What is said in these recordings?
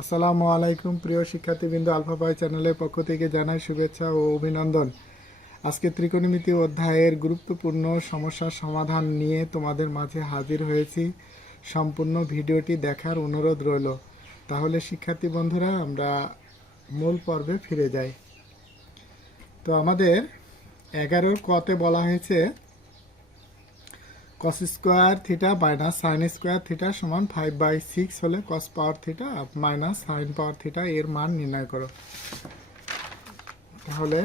আসসালামু আলাইকুম, প্রিয় শিক্ষার্থীবৃন্দ আলফা বাই চ্যানেলের পক্ষ থেকে জানাই শুভেচ্ছা ও অভিনন্দন। আজকে ত্রিকোণমিতি অধ্যায়ের গুরুত্বপূর্ণ সমস্যার সমাধান নিয়ে তোমাদের মাঝে হাজির হয়েছি। সম্পূর্ণ ভিডিওটি দেখার অনুরোধ রইল। তাহলে শিক্ষার্থী বন্ধুরা, আমরা মূল পর্বে ফিরে যাই। তো আমাদের এগারোর কতে বলা হয়েছে cos square theta minus sine square theta সমান ফাইভ বাই সিক্স হলে cos power theta minus sine power theta এর মান নির্ণয় করো। তাহলে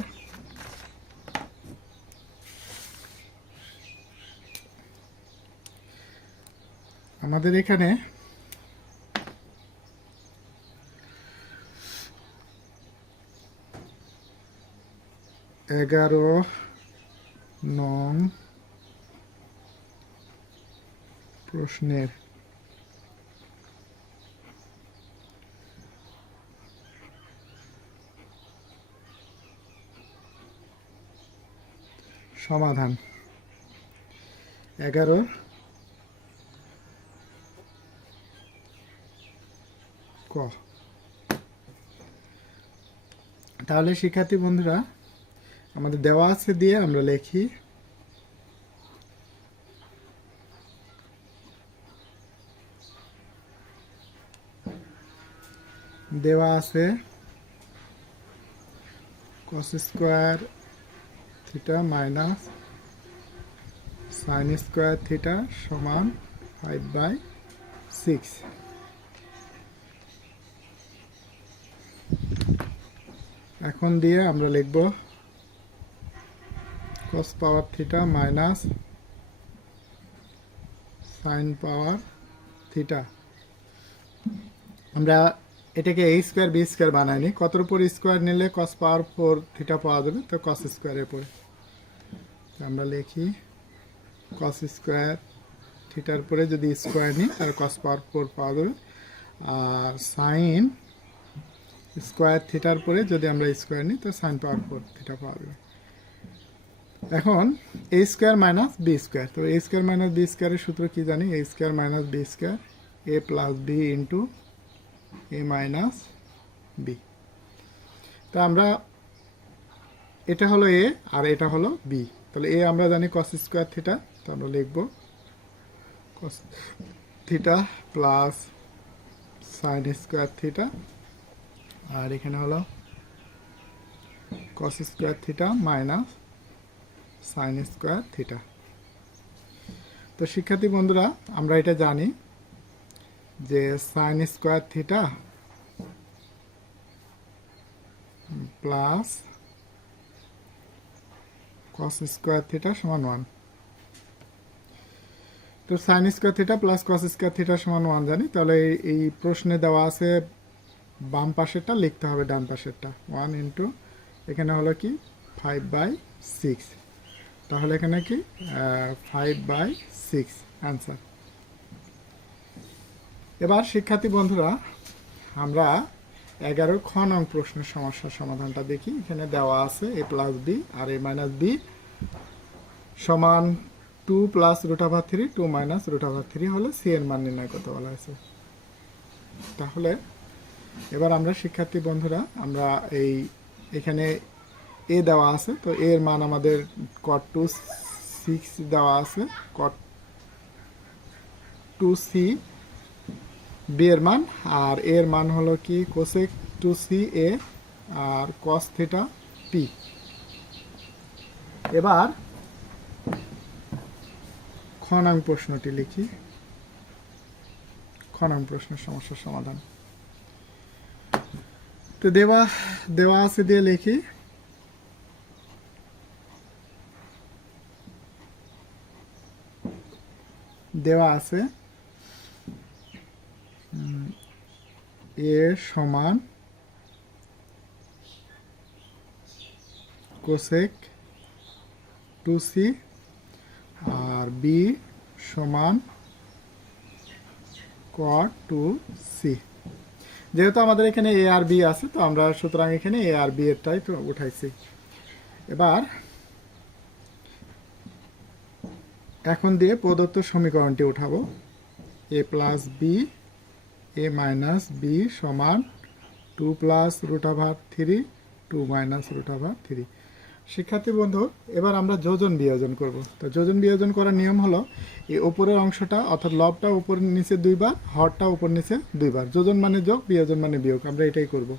আমাদের এখানে এগারো নং প্রশ্নের। সমাধান। এগারো। ক। তাহলে শিক্ষার্থী বন্ধুরা আমাদের দেওয়া আছে দিয়ে আমরা লিখি দেওয়া আছে। Cos square theta minus sine square theta সমান ফাইভ বাই সিক্স এখন দিয়ে আমরা লিখব cos power theta minus sine power theta আমরা এটাকে এই স্কোয়ার বি স্কোয়ার বানাইনি কতর উপর স্কোয়ার নিলে কস পাওয়ার ফোর থিটা পাওয়া যাবে? তো কস স্কোয়ারের পরে আমরা লিখি কস স্কোয়ার থিটার পরে যদি স্কোয়ার নিই, তাহলে কস পাওয়ার ফোর পাওয়া যাবে। আর সাইন স্কোয়ার থিটার পরে যদি আমরা স্কোয়ার নিই, তো সাইন পাওয়ার ফোর থিটা পাওয়া যাবে। এখন A square minus B square তো এ স্কোয়ার মাইনাস বি স্কোয়ারের সূত্র কি জানি? A square minus B square A plus B into A minus B তো আমরা এটা হলো এ আর এটা হলো বি তাহলে এ আমরা জানি কস স্কোয়ার থিটা তো আমরা লিখব cos theta plus sine square theta আর এখানে হলো cos square theta minus sine square theta তো শিক্ষার্থী বন্ধুরা, আমরা এটা জানি যে sine square theta plus cos square theta সমান ওয়ান তো sine square theta plus cos square theta সমান ওয়ান জানি? তাহলে এই- প্রশ্নে দেওয়া আছে বাম পাশেরটা লিখতে হবে, ডান পাশেরটা। ওয়ান ইন্টু এখানে হলো কি? ফাইভ বাই সিক্স তাহলে এখানে কি? ফাইভ বাই সিক্স অ্যান্সার এবার, শিক্ষার্থী বন্ধুরা, আমরা এগারো খ নং প্রশ্নের সমস্যার সমাধানটা দেখি। এখানে দেওয়া আছে এ প্লাস বি আর এ মাইনাস বি সমান two plus root over three, two minus root over three হলে সি এর মান নির্ণয় করতে বলা হয়েছে। তাহলে, এবার আমরা শিক্ষার্থী বন্ধুরা, আমরা এই এখানে এ দেওয়া আছে, তো এর মান আমাদের কট টু সিক্স দেওয়া আছে। কট টু সি বি এর মান, আর এর মান হলো কি? কোসেক টু সি এ আর কস থিটা পি এবার খ নং প্রশ্নটি লিখি। খ নং প্রশ্নের সমস্যার সমাধান। তো দেওয়া দেওয়া আছে দিয়ে লিখি। দেওয়া আছে। এ সমান কোসেক টু সি আর বি সমান কট টু সি যেহেতু আমাদের এখানে এ আর বি আছে, তো আমরা সুতরাং এখানে এ আর বি এরটাই তো উঠাইছি। এবার এখন দিয়ে প্রদত্ত সমীকরণটি উঠাবো। A plus B A minus B সমান two plus root over three two minus root over three শিক্ষার্থী বন্ধু, এবার আমরা যোজন বিয়োজন করব। তো যোজন বিয়োজন করার নিয়ম হলো, এই উপরের অংশটা অর্থাৎ লবটা উপর নিচে দুইবার, হরটা উপর নিচে দুইবার। যোজন মানে যোগ, বিয়োজন মানে বিয়োগ। আমরা এটাই করব।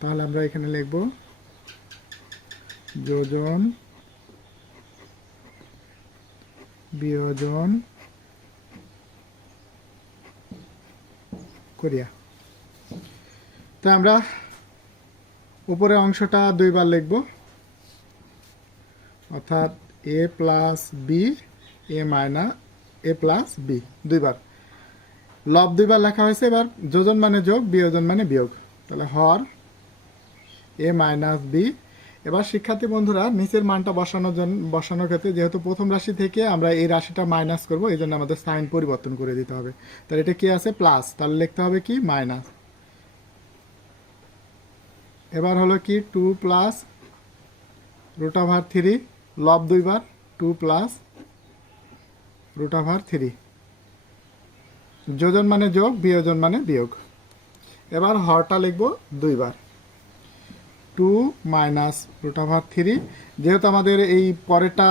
তাহলে আমরা এখানে লিখব, যোজন, বিয়োজন করিয়া। তা আমরা উপরের অংশটা দুইবার লিখব। অর্থাৎ A plus B, A minus, A plus B, দুইবার। লব দুইবার লেখা হয়েছে, এবার যোজন মানে যোগ, বিয়োজন মানে বিয়োগ। তাহলে হর এ মাইনাস বি এবার শিক্ষার্থী বন্ধুরা, নিচের মানটা বসানোর জন্য বসানোর ক্ষেত্রে যেহেতু প্রথম রাশি থেকে আমরা এই রাশিটা মাইনাস করব, এই জন্য আমাদের সাইন পরিবর্তন করে দিতে হবে। তাহলে এটা কি আছে? প্লাস তাহলে লিখতে হবে কি? মাইনাস এবার হলো কি? Two plus root over three লব দুইবার two plus root over three যোজন মানে যোগ, বিয়োজন মানে বিয়োগ। এবার হরটা লিখব দুইবার two minus root over three. যেহেতু আমাদের এই পরেরটা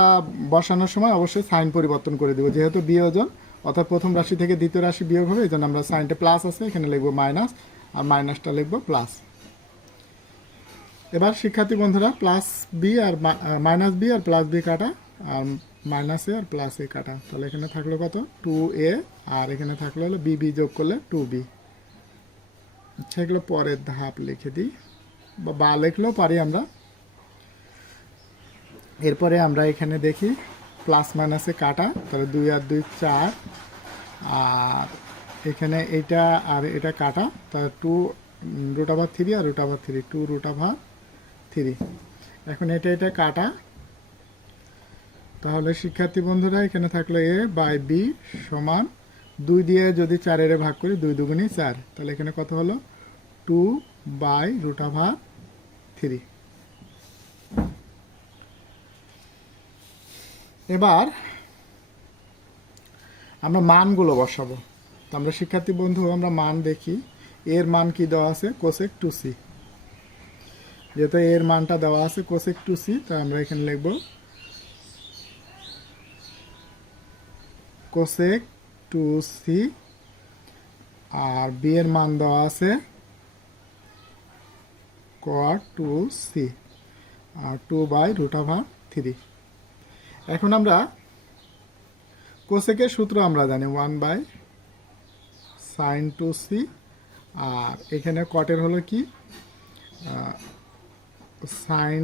বসানোর সময় অবশ্যই সাইন পরিবর্তন করে দেবো, যেহেতু বিয়োজন অর্থাৎ প্রথম রাশি থেকে দ্বিতীয় রাশি বিয়োগ হবে এই জন্য আমরা সাইনটা প্লাস আছে, এখানে লিখব মাইনাস আর মাইনাসটা লিখব প্লাস এবার শিক্ষার্থী বন্ধুরা প্লাস বি আর মাইনাস বি আর প্লাস বি কাটা, আর মাইনাস এ আর প্লাস এ কাটা। তাহলে এখানে থাকল কত? টু এ আর এখানে থাকল হলো বি বি যোগ করলে টু বি এগুলো পরের ধাপ লিখে দিই। বা লিখলেও পারি আমরা। এরপরে আমরা এখানে দেখি প্লাস মাইনাসে কাটা, তাহলে দুই আর দুই চার, আর এখানে এটা আর এটা কাটা, তাহলে টু রুট আভার থ্রি আর root over three two root over three এখন এটা এটা কাটা। তাহলে শিক্ষার্থী বন্ধুরা, এখানে থাকল এ বাই বি সমান দুই দিয়ে যদি চারের ভাগ করি, দুই দুগুণই চার, তাহলে এখানে কত হলো? Two by root over three. এবার আমরা মানগুলো বসাবো। তো আমরা শিক্ষার্থী বন্ধু, আমরা মান দেখি। এর মান কি দেওয়া আছে? কোসেক টু সি যেহেতু এর মানটা দেওয়া আছে কোসেক টু সি তা আমরা এখানে লিখব কোসেক টু সি আর বি এর মান দেওয়া আছে কোয়ার two, C. R two by root over three. এখন আমরা কোসেকের সূত্র আমরা জানি, one by sine two C. আর এখানে কটের হলো কি? সাইন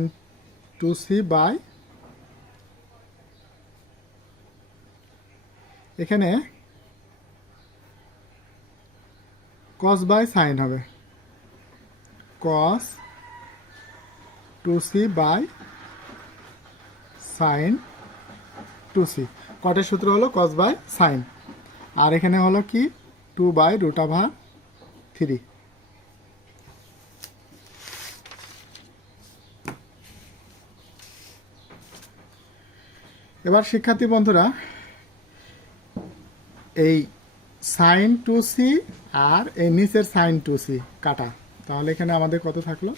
টু সি বাই এখানে কস বাই সাইন হবে। Cos two C by sine two C. কটের সূত্র হলো কস বাই সাইন। আর এখানে হলো কি? Two by root over three. এবার শিক্ষার্থী বন্ধুরা, এই সাইন টু সি আর এই নিচের সাইন টু সি কাটা। তাহলে এখানে আমাদের কত থাকল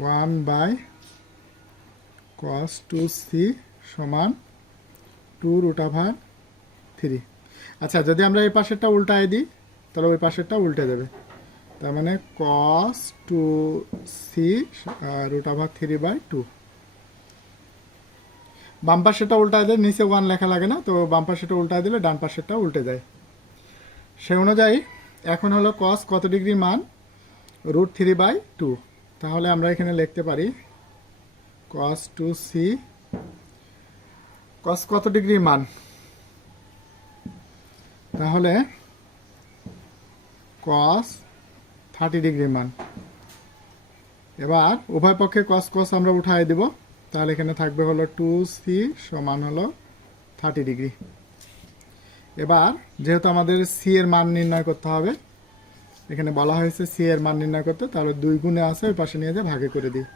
one by cos two C সমান টু রুট ওভার থ্রি আচ্ছা যদি আমরা এই পাশেরটা উল্টায় দিই, তাহলে ওই পাশেরটা উল্টে দেবে। তার মানে cos two C root over three by two বাম পাশেরটা উল্টায় দেয় নিচে ওয়ান লেখা লাগে না, তো বাম পাশেরটা উল্টায় দিলে ডান পাশেরটা উল্টে যায়। সে অনুযায়ী এখন হলো কস কত ডিগ্রি মান? রুট থ্রি বাই টু তাহলে আমরা এখানে লিখতে পারি কস টু সি কস কত ডিগ্রি মান? তাহলে কস থার্টি ডিগ্রি মান। এবার উভয় পক্ষে কস কস আমরা উঠাই দেব, তাহলে এখানে থাকবে হলো টু সি সমান হলো থার্টি ডিগ্রি। এবার যেহেতু আমাদের সি এর মান নির্ণয় করতে হবে এখানে বলা হয়েছে সি এর মান নির্ণয় করতে, তাহলে দুই গুণে আছে, ওই পাশে নিয়ে যে, ভাগে করে দিই।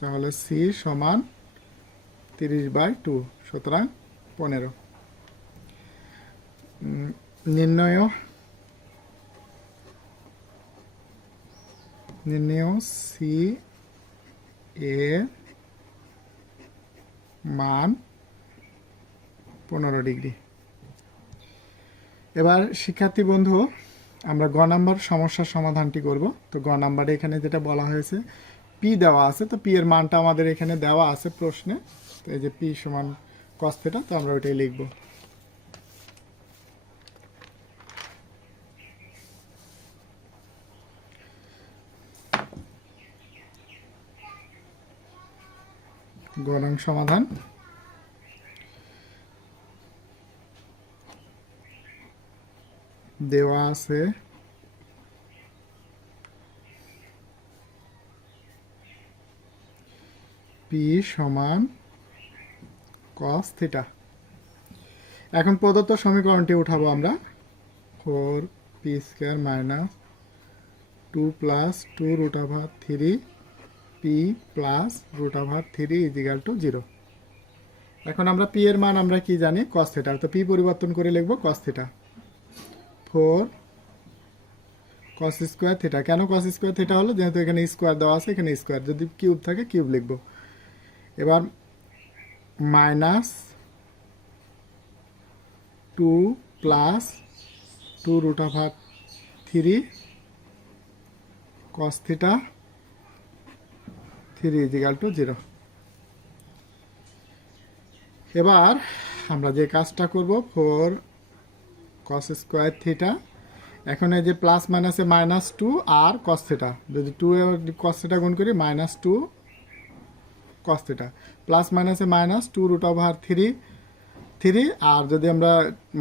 তাহলে সি সমান তিরিশ বাই টু, সুতরাং পনেরো। নির্ণয় নির্ণয় সি এ মান পনেরো ডিগ্রি। এবার শিক্ষার্থী বন্ধু, আমরা গ নাম্বার সমস্যার সমাধানটি করব। তো গ নাম্বারে এখানে যেটা বলা হয়েছে পি দেওয়া আছে। তো পি এর মানটা আমাদের এখানে দেওয়া আছে প্রশ্নে। তো এই যে পি সমান কস্তেটা তো আমরা ওইটাই লিখব। গণং সমাধান। দেওয়া আছে। পি সমান কস থিটা এখন প্রদত্ত সমীকরণটি উঠাবো আমরা। Four P square minus two plus two root over three P plus root over three equal to zero. এখন আমরা পি এর মান আমরা কি জানি? কস থিটা তো পি পরিবর্তন করে লিখব cos theta four cos square theta কেন কস স্কোয়ার থিটা হলো? যেহেতু এখানে স্কোয়ার দেওয়া আছে, এখানে স্কোয়ার যদি কিউব থাকে কিউব লিখব। এবার minus two plus two root of three cos theta three equal to zero এবার আমরা যে কাজটা করব ফোর কস স্কোয়ার থিটা এখন এই যে প্লাস মাইনাসে মাইনাস টু আর কস থিটা যদি টু কস থিটা গুণ করি minus two cos theta plus মাইনাসে minus two root over three three আর যদি আমরা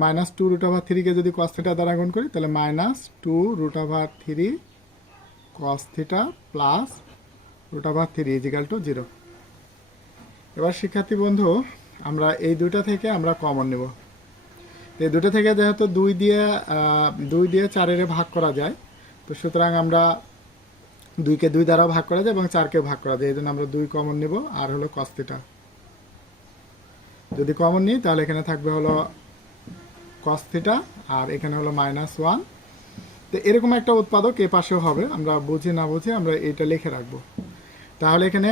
মাইনাস টু রুট ওভার থ্রিকে যদি কস থিটা দ্বারা গুণ করি, তাহলে minus two root over three cos theta plus root over three equal to zero এবার শিক্ষার্থী বন্ধু, আমরা এই দুইটা থেকে আমরা কমন নেব। এই দুটো থেকে যেহেতু দুই দিয়ে দুই দিয়ে চারের ভাগ করা যায়, তো সুতরাং আমরা দুইকে দুই দ্বারাও ভাগ করা যায় এবং চারকে ভাগ করা যায়। এই জন্য আমরা দুই কমন নেব, আর হলো কস্তিটা যদি কমন নিই, তাহলে এখানে থাকবে হলো কস্তিটা আর এখানে হলো মাইনাস ওয়ান তো এরকম একটা উৎপাদক এ পাশেও হবে, আমরা বুঝি না বুঝি আমরা এটা লিখে রাখব। তাহলে এখানে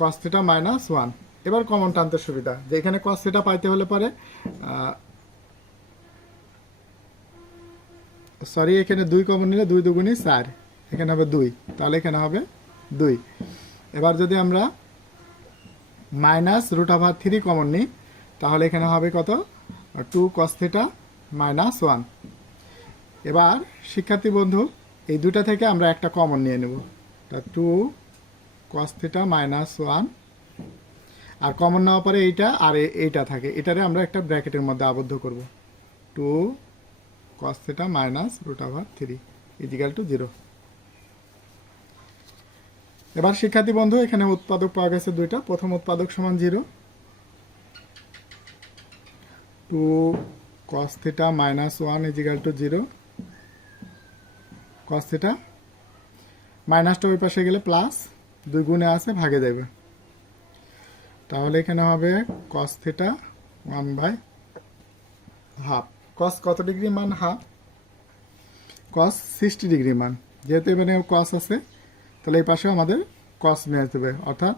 কস্তিটা মাইনাস ওয়ান এবার কমন টানতে সুবিধা। যে এখানে কস থিটা পাইতে হলে পরে সরি এখানে দুই কমন নিলে দুই দুগুণই চার, এখানে হবে দুই, তাহলে এখানে হবে দুই। এবার যদি আমরা minus root over three common নিই, তাহলে এখানে হবে কত? Two cos theta minus one এবার শিক্ষার্থী বন্ধু, এই দুটা থেকে আমরা একটা কমন নিয়ে নেব। Two cos theta minus one আর কমন নেওয়ার পরে এইটা আর এইটা থাকে। এটারে আমরা একটা ব্র্যাকেটের মধ্যে আবদ্ধ করব। Two cos theta minus root over three is equal to zero এবার শিক্ষার্থী বন্ধু, এখানে উৎপাদক পাওয়া গেছে দুইটা। প্রথম উৎপাদক সমান zero two cos theta minus one is equal to zero cos theta মাইনাসটা ওই পাশে গেলে প্লাস দুই গুণে আছে, ভাগে যাবে তাহলে এখানে হবে cos theta one by half cos কত ডিগ্রি মান? হাফ কস সিক্সটি ডিগ্রি মান। যেহেতু এখানে কস আছে, তাহলে এই পাশে আমাদের কস নিয়ে হবে। অর্থাৎ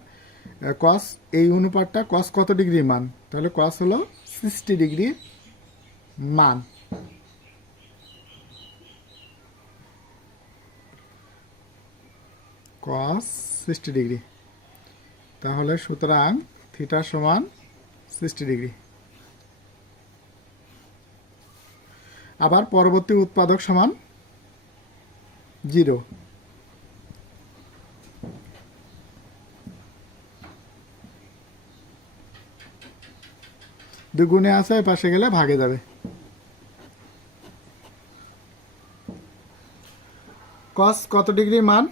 কস এই অনুপাতটা কস কত ডিগ্রি মান? তাহলে কস হলো সিক্সটি ডিগ্রি মান। কস সিক্সটি ডিগ্রি তাহলে সুতরাং থিটা সমান সিক্সটি ডিগ্রি আবার পরবর্তী উৎপাদক সমান জিরো দুগুণে আছে পাশে গেলে ভাগে যাবে। কস কত ডিগ্রি মান?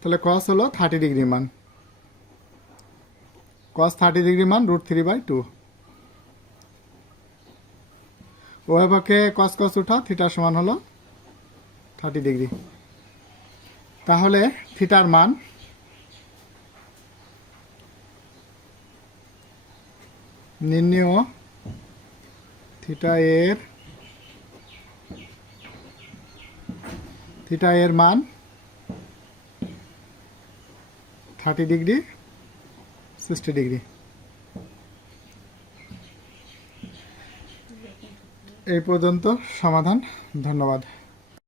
তাহলে কস হলো থার্টি ডিগ্রি মান। cos 30 ডিগ্রি মান রুট থ্রি বাই টু উভয় পক্ষে কস কস উঠা থিটার সমান হলো থার্টি ডিগ্রি তাহলে থিটার মান নির্ণয় থিটা এর থিটা এর মান থার্টি ডিগ্রি সিক্সটি ডিগ্রি এই পর্যন্ত সমাধান ধন্যবাদ।